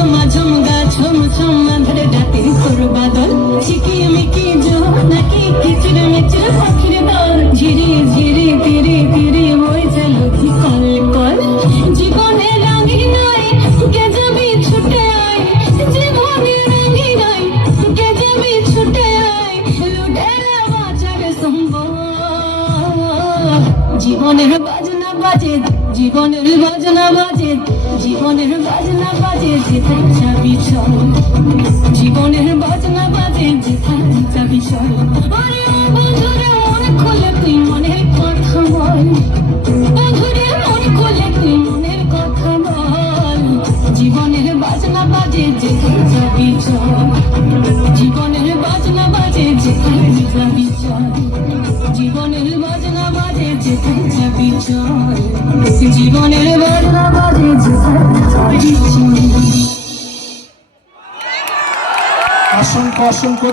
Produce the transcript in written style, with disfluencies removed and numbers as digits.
ঝম ঝম গা ঝম ঝম জীবনের বাজনা বাজে, জীবনের বাজনা বাজে, জীবনের বাজনা বাজে, যেথায় যাবি চল। জীবনের বাজনা বাজে, যেথায় যাবি চল। আরে ও বন্ধুরে মন খুলে তুই মনের কথা বল, বন্ধুরে মন খুলে তুই মনের কথা বল। জীবনের বাজনা বাজে, যেথায় যাবি চল। জীবনের বাজনা বাজে, যেথায় যাবি চল। জীবনের বাজনা বাজে, যেথায় যাবি চল। জীবনের বাজনা বাজে, যেথায় যাবি চল। অসংখ্য অসংখ্য